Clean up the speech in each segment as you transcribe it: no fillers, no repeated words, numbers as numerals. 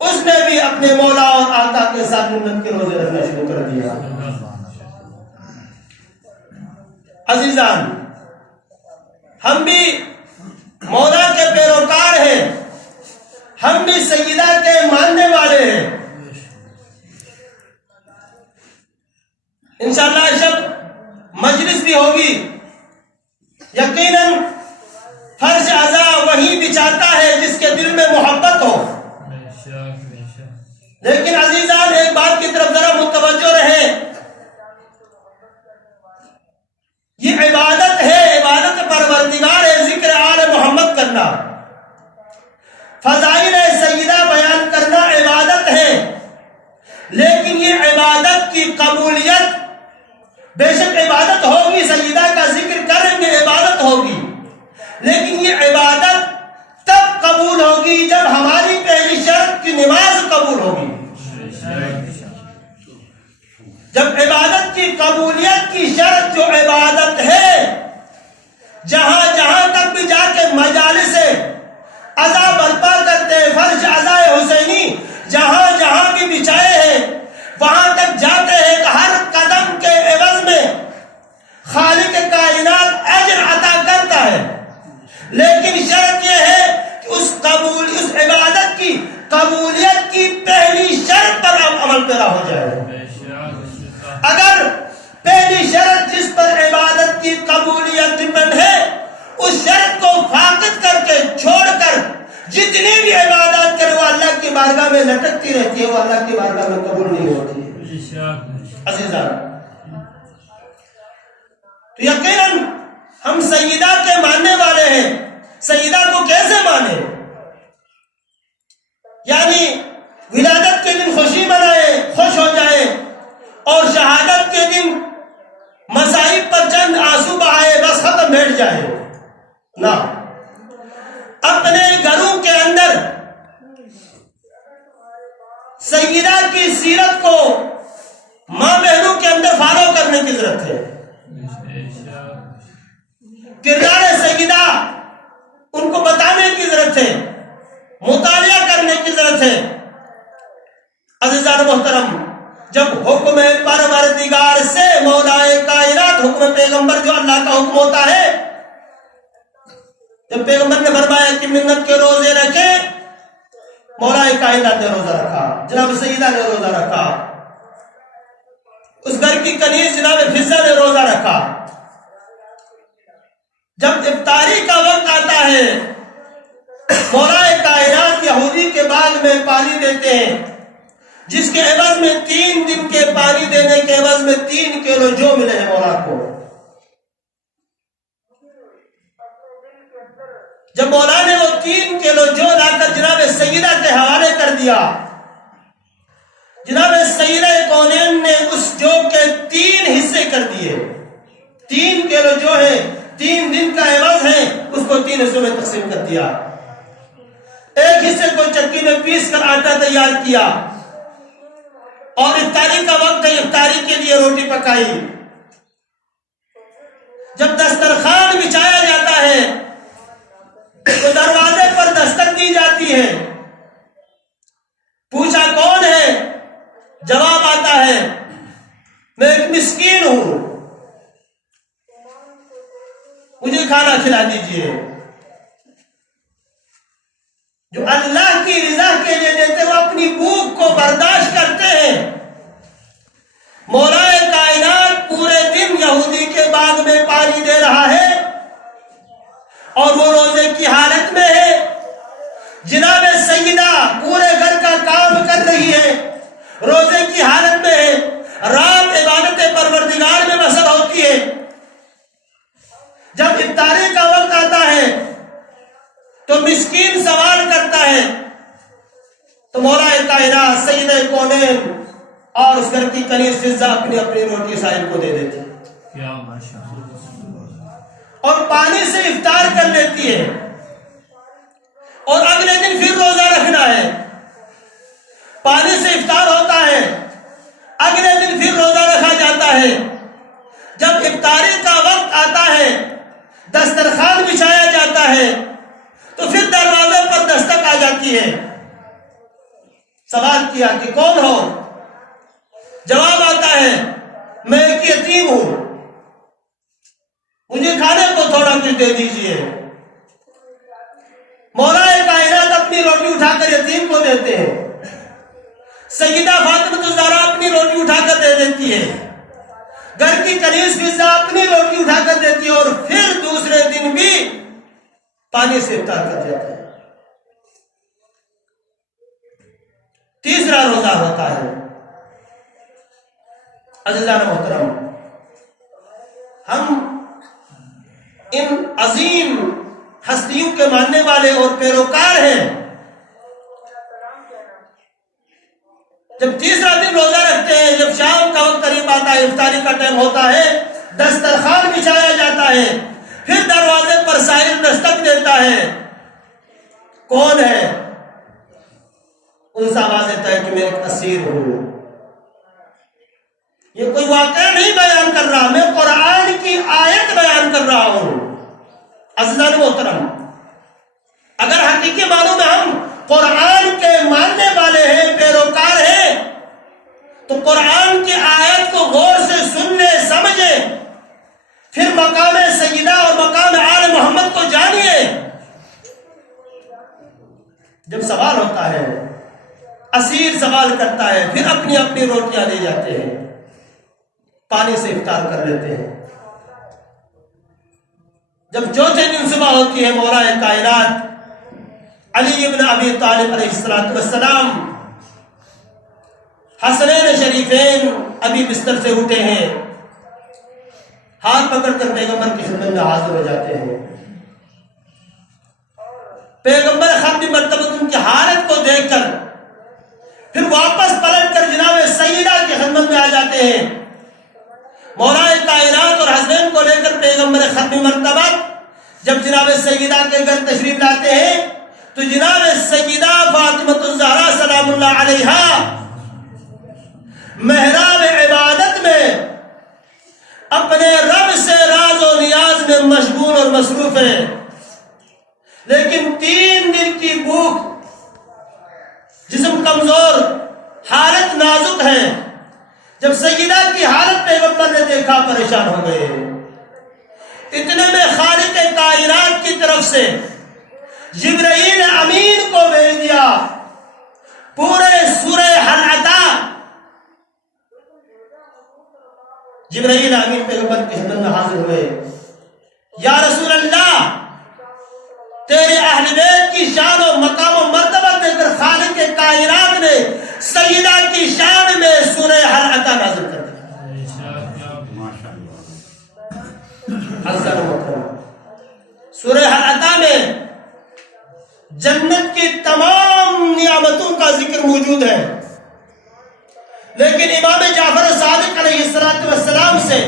اس نے بھی اپنے مولا اور آقا کے ساتھ منت کے روزے رکھنا شروع کر دیا۔ عزیزان، ہم بھی مولا کے پیروکار ہیں، ہم بھی سیدہ کے ماننے والے ہیں۔ انشاءاللہ جب مجلس بھی ہوگی، یقیناً فرش عزا وہی بچاتا ہے جس کے دل میں محبت ہو۔ لیکن عزیزان، ایک بات کی طرف ذرا متوجہ رہیں، یہ عبادت ہے، عبادت پروردگار ہے ذکر آل محمد کرنا، فضائل سیدہ بیان کرنا عبادت ہے۔ لیکن یہ عبادت کی قبولیت، بے شک عبادت ہوگی، سیدہ کا ذکر کریں گے، عبادت ہوگی، لیکن یہ عبادت تب قبول ہوگی جب ہماری پہلی شرط کی نماز قبول ہوگی۔ جب عبادت کی قبولیت کی شرط جو عبادت ہے، جہاں جہاں تک بھی جا کے مجالس عزا برپا کرتے ہیں، فرش عزا حسینی جہاں جہاں بھی بچائے ہیں، وہاں تک جاتے ہیں کہ ہر قدم کے عوض میں خالق کائنات اجر عطا کرتا ہے۔ لیکن شرط یہ ہے کہ اس عبادت کی قبولیت کی پہلی شرط پر عمل پیرا ہو جائے۔ اگر پہلی شرط جس پر عبادت کی قبولیت ڈپینڈ ہے، اس شرط کو فاقد کر کے چھوڑ کر جتنی بھی عبادت کرے وہ اللہ کی بارگاہ میں لٹکتی رہتی ہے، وہ اللہ کی بارگاہ میں قبول نہیں ہوتی ہے۔ عزیزان، تو یقیناً ہم سیدہ کے ماننے والے ہیں۔ سیدہ کو کیسے مانے؟ یعنی ولادت کے دن خوشی منائے، خوش ہو جائے، اور شہادت کے دن مصائب پر چند آنسو بہائے، بس ختم بیٹھ جائے نہ۔ اپنے گھروں کے اندر سیدہ کی سیرت کو ماں بہنوں کے اندر فالو کرنے کی ضرورت ہے۔ کردار سیدہ ان کو بتانے کی ضرورت ہے، مطالعہ کرنے کی ضرورت ہے۔ عزیزان محترم، جب حکم پروردگار سے مولا کائنات، حکم پیغمبر جو اللہ کا حکم ہوتا ہے، جب پیغمبر نے فرمایا کہ منت کے روزے رکھے، مولا کائنات نے روزہ رکھا، جناب سیدہ نے روزہ رکھا، اس گھر کی کنیز جناب فضہ نے روزہ رکھا۔ جب افطاری کا وقت آتا ہے، مولا کائنات یہودی کے باغ میں پانی دیتے ہیں، جس کے عوض میں 3 دن کے پانی دینے کے عوض میں 3 کلو جو ملے ہیں مولا کو۔ جب مولا نے وہ 3 کلو جو لا کر جناب سیدہ کے حوالے کر دیا، جناب سیدہ کونین نے اس جو کے 3 حصے کر دیے۔ 3 کلو جو ہے 3 دن کا عوض ہے، اس کو 3 حصوں میں تقسیم کر دیا۔ ایک حصے کو چکی میں پیس کر آٹا تیار کیا، اور افطاری کا وقت ہے، افطاری کے لیے روٹی پکائی۔ جب دسترخوان بچھایا جاتا ہے تو دروازے پر دستک دی جاتی ہے، پوچھا کون ہے؟ جواب آتا ہے میں ایک مسکین ہوں، مجھے کھانا کھلا دیجئے۔ جو اللہ کی رضا کے لیے دیتے وہ اپنی بھوک کو برداشت کرتے ہیں۔ مولا کائنات پورے دن یہودی کے باغ میں پانی دے رہا ہے، اور وہ روزے کی حالت میں ہے۔ جناب سیدہ پورے گھر کا کام کر رہی ہے، روزے کی حالت میں ہے، رات عبادت پروردگار میں بسر ہوتی ہے۔ جب افطاری کا وقت آتا ہے تو مسکین سوال کرتا ہے، تو مولا کائنات سیدہ کونین اور اس گھر کی کنیز فضہ اپنی اپنی روٹی صاحب کو دے دیتی اور پانی سے افطار کر لیتی ہے، اور اگلے دن پھر روزہ رکھنا ہے۔ پانی سے افطار ہوتا ہے، اگلے دن پھر روزہ رکھا جاتا ہے۔ جب افطاری کا وقت آتا ہے، دسترخوان بچھایا جاتا ہے، تو پھر دروازے پر دستک آ جاتی ہے، سوال کیا کہ کون ہو؟ جواب آتا ہے میں ایک یتیم ہوں، مجھے کھانے کو تھوڑا کچھ دے دیجئے۔ مولا کائنات اپنی روٹی اٹھا کر یتیم کو دیتے ہیں، سیدہ فاطمہ الزہرا اپنی روٹی اٹھا کر دے دیتی ہے، گھر کی کنیز فضہ اپنی روٹی اٹھا کر دیتی ہے، اور پھر دوسرے دن بھی پانی سے افطار کر دیتے ہیں۔ تیسرا روزہ ہوتا ہے عزیزان محترم، ہم ان عظیم ہستیوں کے ماننے والے اور پیروکار ہیں۔ جب تیسرا دن روزہ رکھتے ہیں، جب شام کا وقت قریب آتا ہے، افطاری کا ٹائم ہوتا ہے، دسترخوان بچھایا جاتا ہے، پھر دروازے پر سائل دستک دیتا ہے، کون ہے؟ ان سے آواز دیتا ہے کہ میں ایک اسیر ہوں۔ یہ کوئی واقعہ نہیں بیان کر رہا، میں قرآن کی آیت بیان کر رہا ہوں۔ عزیزان محترم، اگر حقیقی معنوں میں ہم قرآن کے ماننے والے ہیں، پیروکار ہیں، تو قرآن کی آیت کو غور سے سننے سمجھیں، پھر مقام سیدہ اور مقام آل محمد کو جانیے۔ جب سوال ہوتا ہے، اسیر سوال کرتا ہے، پھر اپنی اپنی روٹیاں لے جاتے ہیں، پانی سے افطار کر لیتے ہیں۔ جب چوتھے دن صبح ہوتی ہے، مولا کائنات علی ابن ابی طالب علیہ السلام حسنین شریفین ابھی بستر سے اٹھے ہیں، ہاتھ پکڑ کر پیغمبر کی خدمت میں حاضر ہو جاتے ہیں۔ پیغمبر ختم مرتبہ ان کی حالت کو دیکھ کر پھر واپس پلٹ کر جناب سیدہ کی خدمت میں آ جاتے ہیں۔ مولا کائنات اور حسنین کو لے کر پیغمبر ختم مرتبہ جب جناب سیدہ کے گھر تشریف لاتے ہیں، تو جناب سیدہ فاطمہ الزہرا سلام اللہ علیہا محراب عبادت میں اپنے رب سے راز و نیاز میں مشغول اور مصروف ہیں، لیکن 3 دن کی بھوک، جسم کمزور، حالت نازک ہے۔ جب سیدہ کی حالت پیغمبر نے دیکھا پریشان ہو گئے۔ اتنے میں خالق کائنات کی طرف سے جبرائیل امین کو بھیج دیا، پورے سورہ حل عطا جبرائیل امین پیغمبر کی خدمت میں حاضر ہوئے۔ یا رسول اللہ، تیرے اہل بیت کی شان و مقام و مرتبہ دے کر خالق کائنات نے سیدہ کی شان میں سورہ حل عطا نازل کر دیا۔ سورہ حل عطا میں جنت کی تمام نعمتوں کا ذکر موجود ہے، لیکن امام جعفر صادق علیہ السلام سے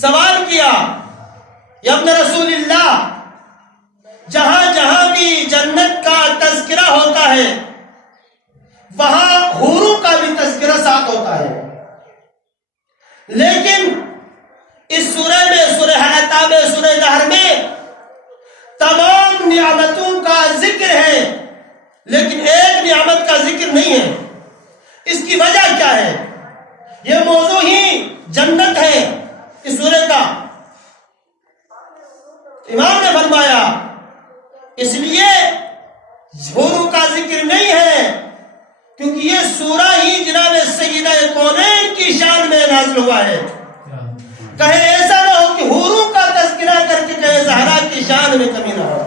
سوال کیا، یا ابن رسول اللہ، جہاں جہاں بھی جنت کا تذکرہ ہوتا ہے وہاں حوروں کا بھی تذکرہ ساتھ ہوتا ہے، لیکن اس سورہ میں، سورہ حل عطا میں، سورہ دہر میں تمام نعمتوں کا ذکر ہے، لیکن ایک نعمت کا ذکر نہیں ہے۔ اس کی وجہ کیا ہے؟ یہ موضوع ہی جنت ہے اس سورہ کا۔ امام نے فرمایا اس لیے حوروں کا ذکر نہیں ہے، کیونکہ یہ سورہ ہی جناب سیدہ کونین کی شان میں نازل ہوا ہے۔ کہیں ایسا نہ ہو کہ حوروں کا تذکرہ کر کے کہیں زہرا کی شان میں کمی نہ ہو۔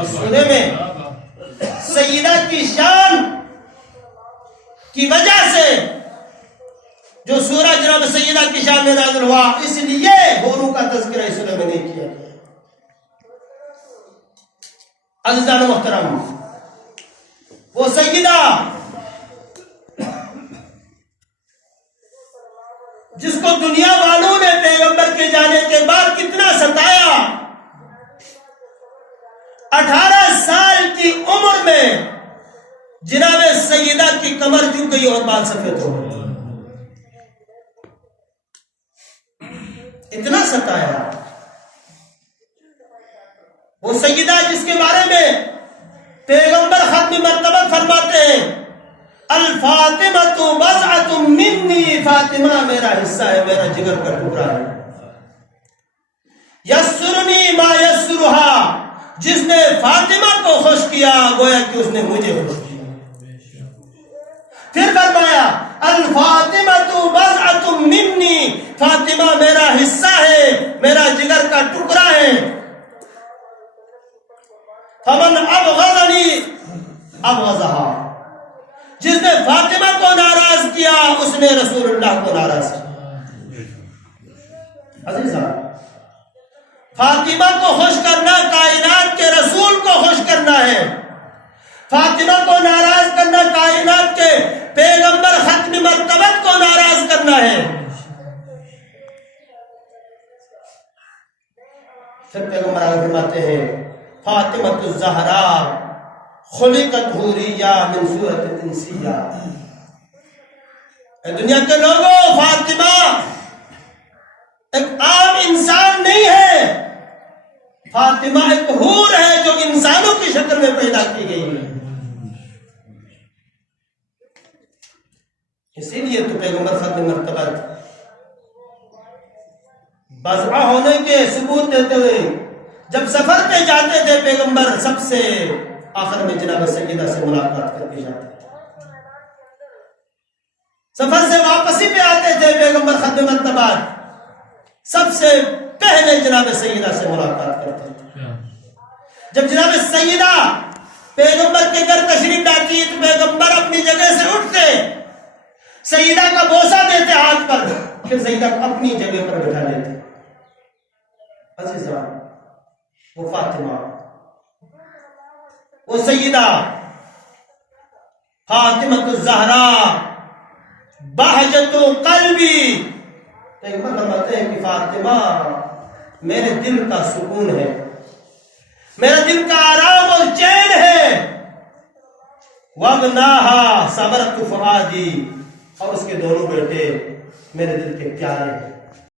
اس سورے میں سیدہ کی شان کی وجہ سے جو سورہ جناب سیدہ کی شان میں نازل ہوا، اس لیے حوروں کا تذکرہ اس سورے میں نہیں کیا گیا۔ عزیزان محترم، وہ سیدہ جس کو دنیا والوں نے پیغمبر کے جانے کے بعد کتنا ستایا، 18 سال کی عمر میں جناب سیدہ کی کمر جھک گئی اور بال سفید ہو گئے، اتنا ستایا۔ وہ سیدہ جس کے بارے میں پیغمبر ختم مرتبہ فرماتے ہیں الفاطمہ بضعۃ منی، فاطمہ میرا حصہ ہے، میرا جگر کا ٹکڑا ہے. یسرنی ما یسرھا، جس نے فاطمہ کو خوش کیا گویا کہ اس نے مجھے خوش کیا. پھر فرمایا الفاطمہ بضعۃ منی، فاطمہ میرا حصہ ہے، میرا جگر کا ٹکڑا ہے. فمن ابغضنی ابغضھا، جس نے فاطمہ کو ناراض کیا اس نے رسول اللہ کو ناراض کیا. عزیزاں، فاطمہ کو خوش کرنا کائنات کے رسول کو خوش کرنا ہے. فاطمہ کو ناراض کرنا کائنات کے پیغمبر ختم مرتبت کو ناراض کرنا ہے. پھر پیغمبر آگے فرماتے ہیں فاطمہ الزہراء خلقت حوریہ من صورت انسیہ. اے دنیا کے لوگوں، فاطمہ ایک عام انسان نہیں ہے، فاطمہ ایک حور ہے جو انسانوں کی شکل میں پیدا کی گئی ہے. اسی لیے تو پیغمبر ختم مرتبہ بضعہ ہونے کے ثبوت دیتے ہوئے جب سفر پہ جاتے تھے پیغمبر سب سے آخر میں جناب سیدہ سے ملاقات کر کے جاتے تھے. سفر سے واپسی پہ آتے تھے پیغمبر ختم مرتبہ سب سے پہلے جناب سیدہ سے ملاقات کرتے تھے. جب جناب سیدہ پیغمبر کے گھر تشریف لاتی تو پیغمبر اپنی جگہ سے اٹھتے، سیدہ کا بوسہ دیتے ہاتھ پر، پھر سیدہ کو اپنی جگہ پر بٹھا لیتے. عزیزاں، وہ فاطمہ، وہ سیدہ فاطمہ الزہراء بہجت قلبی. پیغمبر فرماتے ہیں کہ فاطمہ میرے دل کا سکون ہے، میرے دل کا آرام اور چین ہے. وابناہا ثمرۃ فؤادی، اور اس کے دونوں بیٹے میرے دل کے پیارے ہیں.